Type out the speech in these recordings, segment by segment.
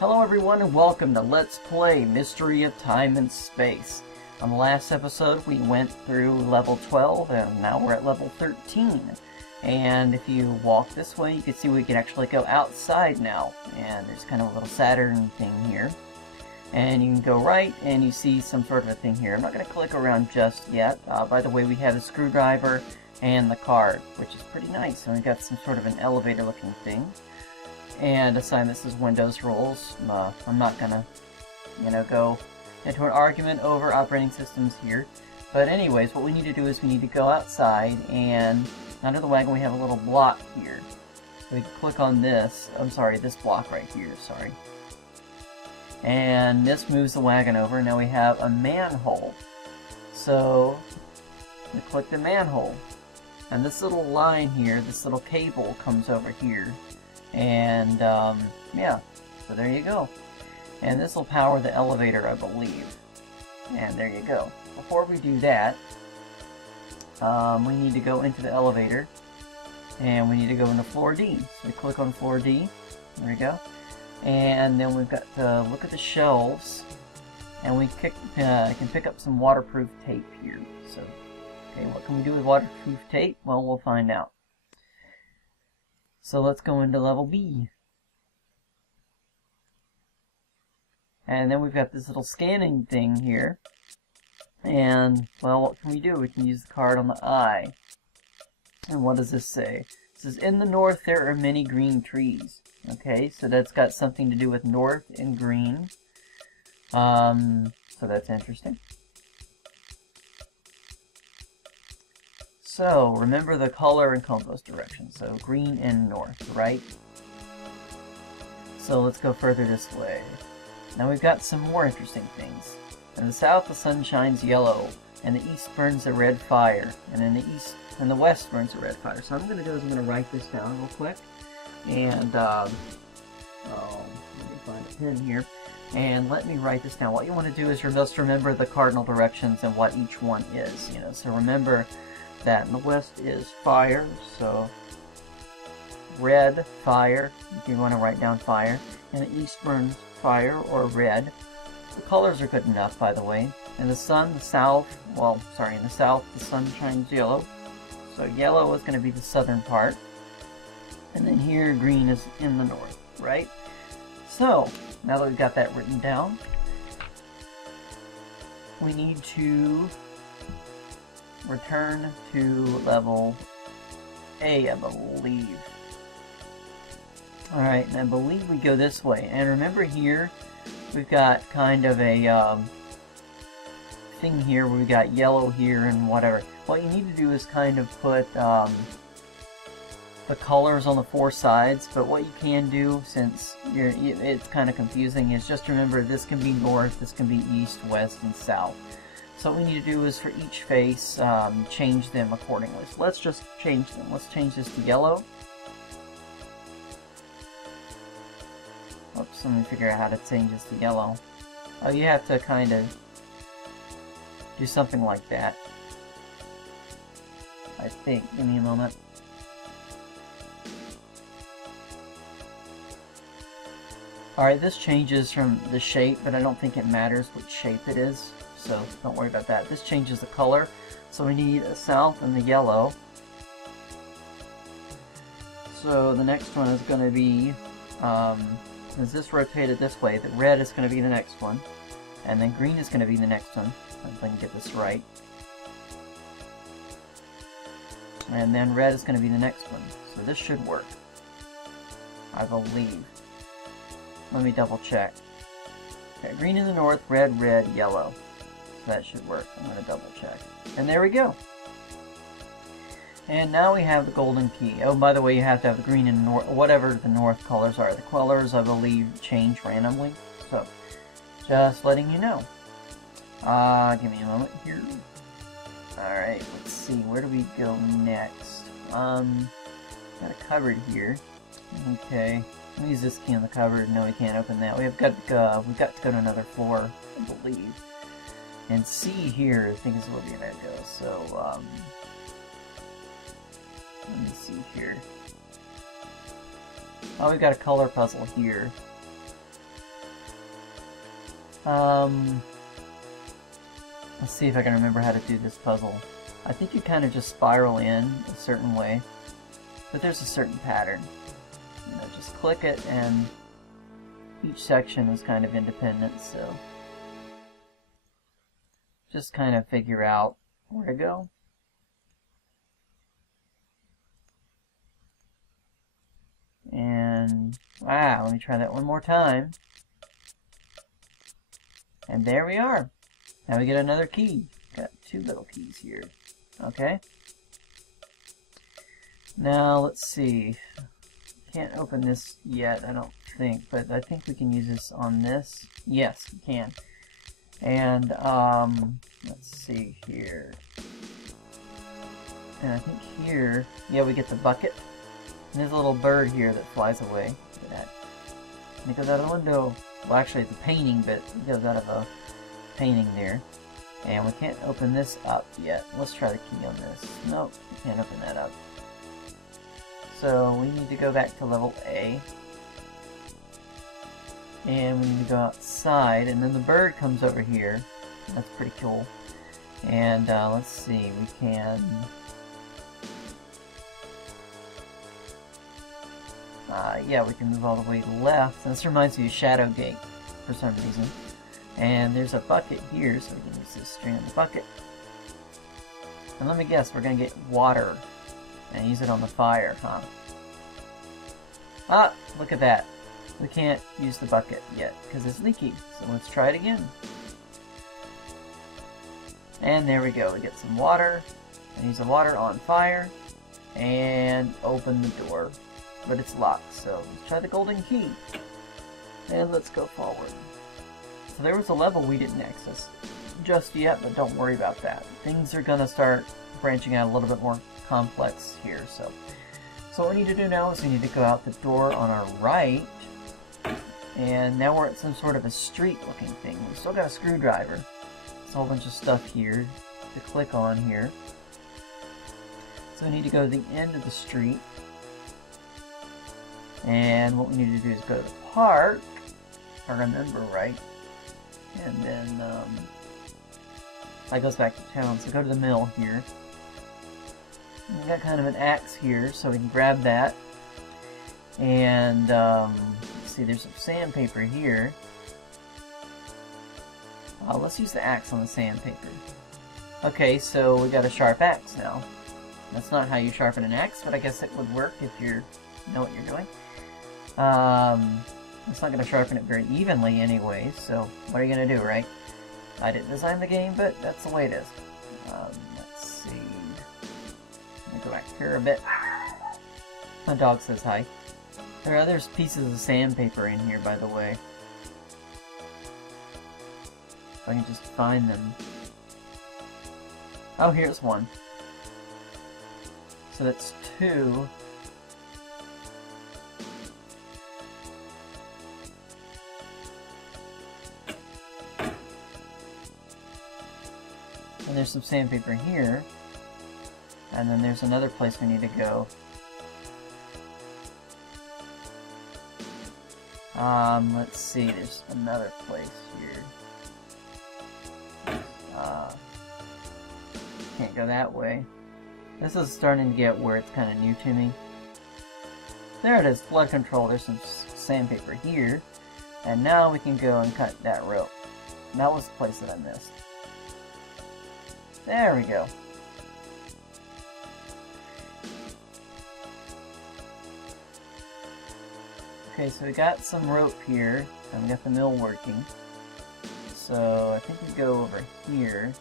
Hello everyone and welcome to Let's Play Mystery of Time and Space. On the last episode we went through level 12 and now we're at level 13. And if you walk this way you can see we can actually go outside now. And there's kind of a little Saturn thing here. And you can go right and you see some sort of a thing here. I'm not going to click around just yet. By the way, we have a screwdriver and the card, which is pretty nice. And we've got some sort of an elevator looking thing. And assign this as Windows rules. I'm not gonna, go into an argument over operating systems here. But anyways, what we need to do is we need to go outside, and under the wagon we have a little block here. So we can click on this. I'm sorry, this block right here. Sorry. And this moves the wagon over. Now we have a manhole. So we click the manhole, and this little line here, this little cable comes over here. And, yeah, so there you go. And this will power the elevator, I believe. And there you go. Before we do that, we need to go into the elevator. And we need to go into floor D. So we click on floor D. There we go. And then we've got to look at the shelves. And we can pick up some waterproof tape here. So, okay, what can we do with waterproof tape? Well, we'll find out. So let's go into level B. And then we've got this little scanning thing here. And, well, what can we do? We can use the card on the eye. And what does this say? It says, in the north there are many green trees. Okay, so that's got something to do with north and green. So that's interesting. So, remember the color and compass direction. So, green and north, right? So, let's go further this way. Now we've got some more interesting things. In the south, the sun shines yellow, and the east burns a red fire. And in the west burns a red fire. So, I'm going to do is I'm going to write this down real quick. And, let me find a pen here. And let me write this down. What you want to do is just remember the cardinal directions and what each one is. So remember that in the west is fire, so red, fire, if you want to write down fire, and the east burns fire or red. The colors are good enough, by the way. In the sun, the south, in the south the sun shines yellow, so yellow is going to be the southern part, and then here green is in the north, right? So, now that we've got that written down, we need to return to level A, I believe. Alright, and I believe we go this way. And remember here, we've got kind of a thing here where we got yellow here and whatever. What you need to do is kind of put the colors on the four sides, but what you can do, since it's kind of confusing, is just remember this can be north, this can be east, west, and south. So what we need to do is for each face, change them accordingly. So let's just change them. Let's change this to yellow. Oops, let me figure out how to change this to yellow. Oh, you have to kind of do something like that, I think. Give me a moment. Alright, this changes from the shape, but I don't think it matters which shape it is. So don't worry about that. This changes the color. So we need a south and the yellow. So the next one is going to be, since this rotated this way, the red is going to be the next one. And then green is going to be the next one. If I can get this right. And then red is going to be the next one. So this should work, I believe. Let me double check. Okay, green in the north, red, red, yellow. That should work. I'm going to double check. And there we go. And now we have the golden key. Oh, by the way, you have to have the green and north, whatever the north colors are. The colors, I believe, change randomly. So, just letting you know. Give me a moment here. Alright, let's see. Where do we go next? Got a cupboard here. Okay. Let me use this key on the cupboard. No, we can't open that. We've got to go to another floor, I believe. And C here, I think is where we're gonna go. So, let me see here. Oh, we've got a color puzzle here. Let's see if I can remember how to do this puzzle. I think you kind of just spiral in a certain way, but there's a certain pattern. You know, just click it, and each section is kind of independent, so just kind of figure out where to go. And wow, let me try that one more time. And there we are. Now we get another key. Got 2 little keys here. Okay. Now let's see. Can't open this yet, I don't think, but I think we can use this on this. Yes, we can. And let's see here. And I think here, yeah, we get the bucket. And there's a little bird here that flies away. Look at that. And it goes out of the window. Well, actually, it's a painting, but it goes out of a painting there. And we can't open this up yet. Let's try the key on this. Nope, we can't open that up. So we need to go back to level A. And we need to go outside, and then the bird comes over here. That's pretty cool. And let's see, we can... yeah, we can move all the way left. And this reminds me of Shadow Gate for some reason. And there's a bucket here, so we can use this string on the bucket. And let me guess, we're going to get water and use it on the fire, huh? Ah, look at that. We can't use the bucket yet because it's leaky. So let's try it again. And there we go. We get some water. And use the water on fire. And open the door. But it's locked, so let's try the golden key. And let's go forward. So there was a level we didn't access just yet, but don't worry about that. Things are gonna start branching out a little bit more complex here, so what we need to do now is we need to go out the door on our right, and now we're at some sort of a street looking thing. We still got a screwdriver. There's a whole bunch of stuff here to click on here. So we need to go to the end of the street. And what we need to do is go to the park, if I remember right. And then, that goes back to town. So go to the mill here. And we got kind of an axe here, so we can grab that. And, let's see, there's some sandpaper here. Let's use the axe on the sandpaper. Okay, so we got a sharp axe now. That's not how you sharpen an axe, but I guess it would work if you know what you're doing. It's not going to sharpen it very evenly anyway, so what are you going to do, right? I didn't design the game, but that's the way it is. Let's see. Let me go back here a bit. My dog says hi. There are other pieces of sandpaper in here, by the way. If I can just find them. Oh, here's one. So that's 2. And there's some sandpaper here. And then there's another place we need to go. Let's see, there's another place here. Can't go that way. This is starting to get where it's kind of new to me. There it is, flood control. There's some sandpaper here. And now we can go and cut that rope. And that was the place that I missed. There we go. Okay, so we got some rope here, and we got the mill working. So I think we go over here.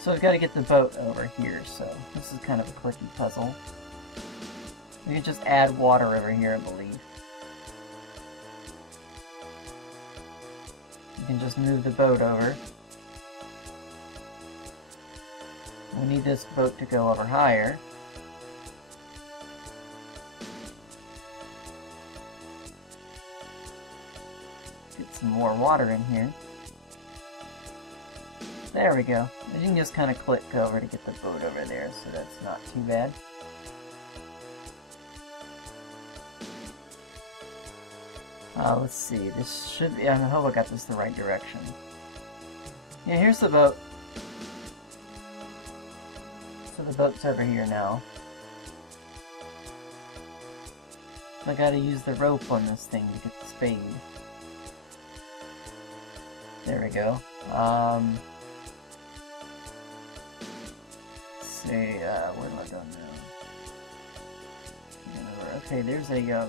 So we've got to get the boat over here, so this is kind of a quickie puzzle. We can just add water over here, I believe. You can just move the boat over. We need this boat to go over higher. Get some more water in here. There we go. And you can just kind of click over to get the boat over there, so that's not too bad. Let's see, this should be, I hope I got this the right direction. Yeah, here's the boat. So the boat's over here now. I gotta use the rope on this thing to get the spade. There we go. Let's see, what have I done now? Okay, there's a,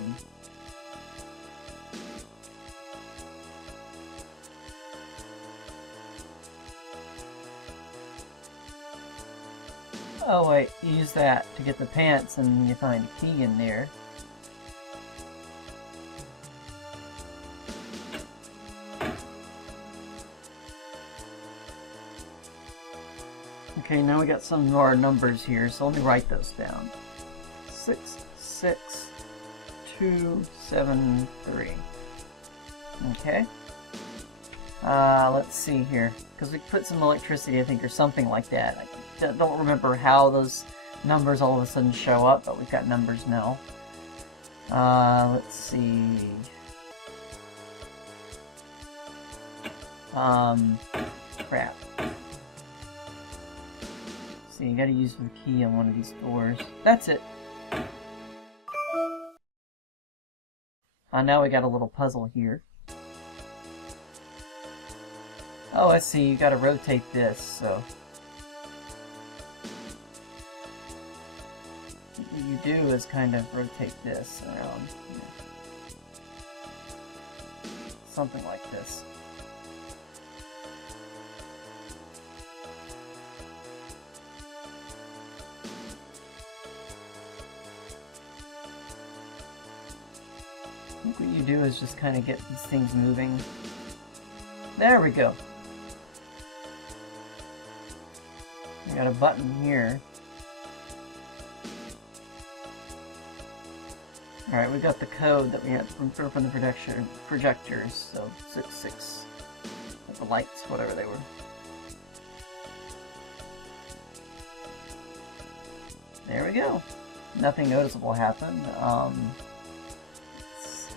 oh wait, you use that to get the pants and you find a key in there. Okay, now we got some more numbers here, so let me write those down. 6, 6, 2, 7, 3. Okay. Let's see here. Because we put some electricity, I think, or something like that. I don't remember how those numbers all of a sudden show up, but we've got numbers now. Let's see. Crap. So you gotta use the key on one of these doors. That's it. Now we got a little puzzle here. Oh, I see, you gotta rotate this, so... what you do is kind of rotate this around. Something like this. I think what you do is just kind of get these things moving. There we go. We got a button here. Alright, we got the code that we had from the projectors, so 66. The lights, whatever they were. There we go. Nothing noticeable happened. Let's see.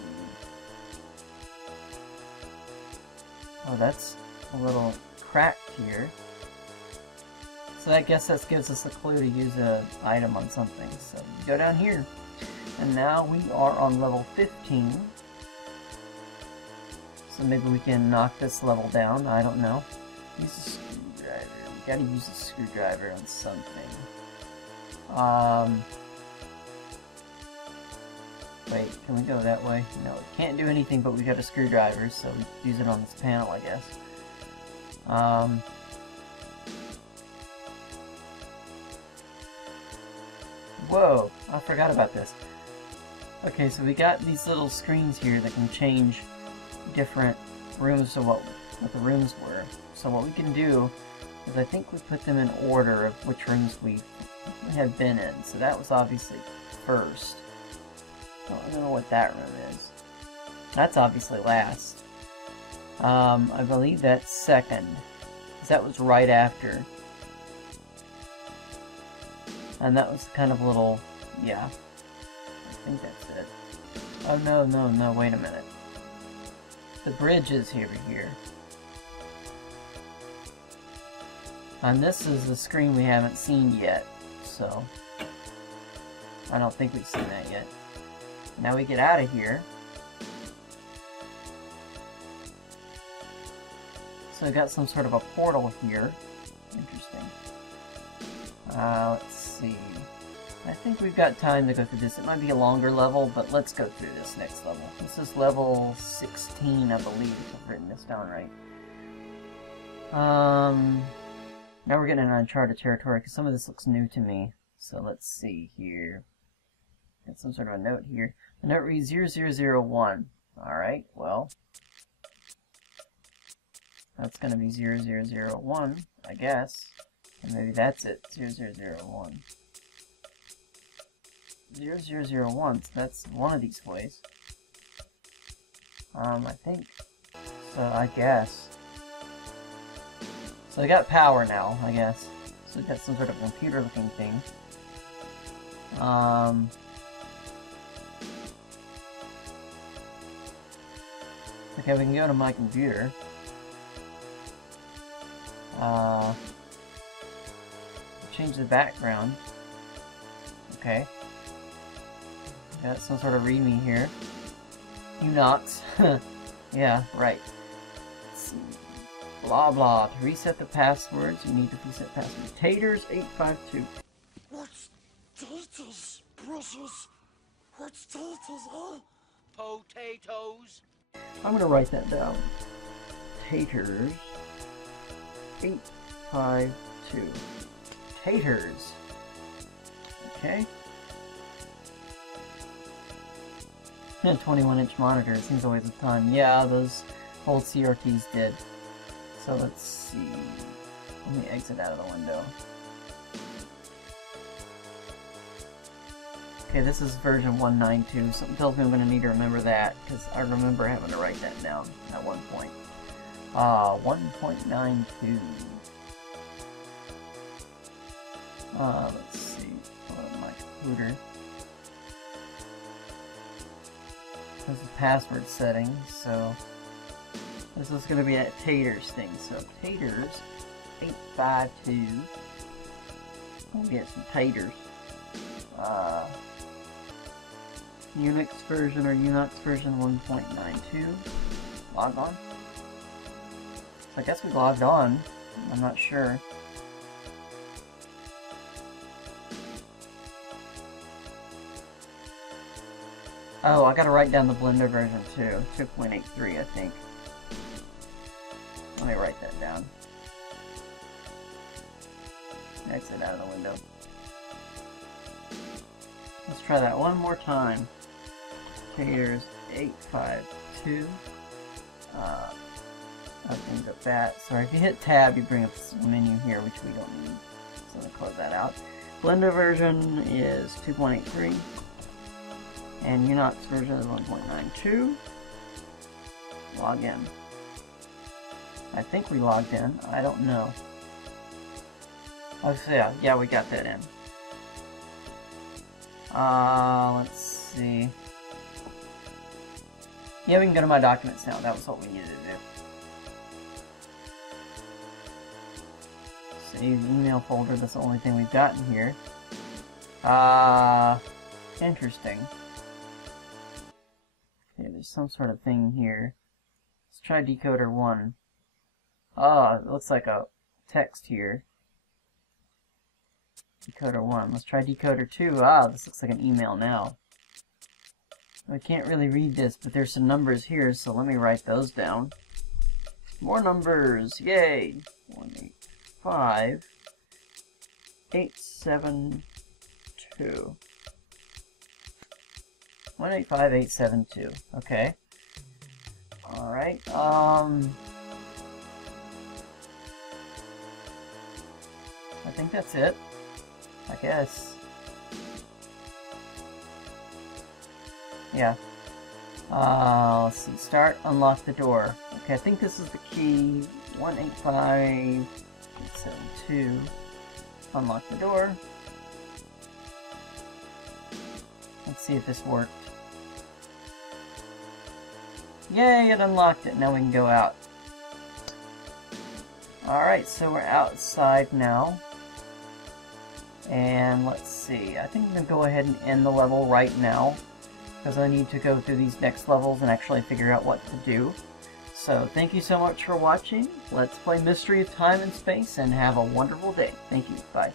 Oh, that's a little cracked here. So I guess that gives us a clue to use an item on something. So we go down here. And now we are on level 15. So maybe we can knock this level down, I don't know. Use a screwdriver. We gotta use a screwdriver on something. Wait, can we go that way? No, we can't do anything, but we got a screwdriver, so we use it on this panel, I guess. Whoa, I forgot about this. Okay, so we got these little screens here that can change different rooms to what the rooms were. So what we can do is I think we put them in order of which rooms we have been in. So that was obviously first. I don't know what that room is. That's obviously last. I believe that's second. Because that was right after. And that was kind of a little, yeah. I think that's it. Oh no, no, no, wait a minute. The bridge is over here. And this is the screen we haven't seen yet, so I don't think we've seen that yet. Now we get out of here. So we got some sort of a portal here. Interesting. Let's see. I think we've got time to go through this. It might be a longer level, but let's go through this next level. This is level 16, I believe, if I've written this down right. Now we're getting into uncharted territory, because some of this looks new to me. So let's see here. Got some sort of a note here. The note reads 0001. Alright, well. That's going to be 0001, I guess. And maybe that's it, 0001. 0001, so that's one of these ways. I think. So, I guess. So we got power now, I guess. So we got some sort of computer-looking thing. Okay, we can go to my computer. Change the background. Okay. Got some sort of readme here. Unox. Yeah, right. Let's see. Blah blah. To reset the passwords, you need to reset password. Taters852. What's taters, precious? What's taters, huh? Potatoes. I'm gonna write that down. Taters852. Taters. Okay. 21-inch monitor seems always a ton. Yeah, those old CRTs did. So let's see. Let me exit out of the window. Okay, this is version 192. Something tells me I'm going to need to remember that, because I remember having to write that down at one point. 1.92. Let's see. My computer. This is password settings, so this is going to be that Taters thing. So Taters852. We'll get some taters. Unix version or Unix version 1.92. Log on. So I guess we logged on. I'm not sure. Oh, I gotta write down the Blender version too. 2.83, I think. Let me write that down. Exit out of the window. Let's try that one more time. Taters852. That brings up that. Sorry, if you hit tab, you bring up this menu here, which we don't need. So I'm gonna close that out. Blender version is 2.83. And Unix version is 1.92. Log in. I think we logged in. I don't know. Oh, so yeah, we got that in. Let's see. Yeah, we can go to my documents now. That was what we needed to do. Save email folder. That's the only thing we've got in here. Interesting. Okay, there's some sort of thing here. Let's try decoder 1. Oh, it looks like a text here. Decoder 1. Let's try decoder 2. Ah, this looks like an email now. I can't really read this, but there's some numbers here, so let me write those down. More numbers! Yay! 185 872. 185872. Okay. Alright, I think that's it. I guess. Yeah. Let's see. Start, unlock the door. Okay, I think this is the key. 185872. Unlock the door. Let's see if this worked. Yay, it unlocked it. Now we can go out. Alright, so we're outside now. And let's see. I think I'm going to go ahead and end the level right now, because I need to go through these next levels and actually figure out what to do. So thank you so much for watching. Let's play Mystery of Time and Space, and have a wonderful day. Thank you. Bye.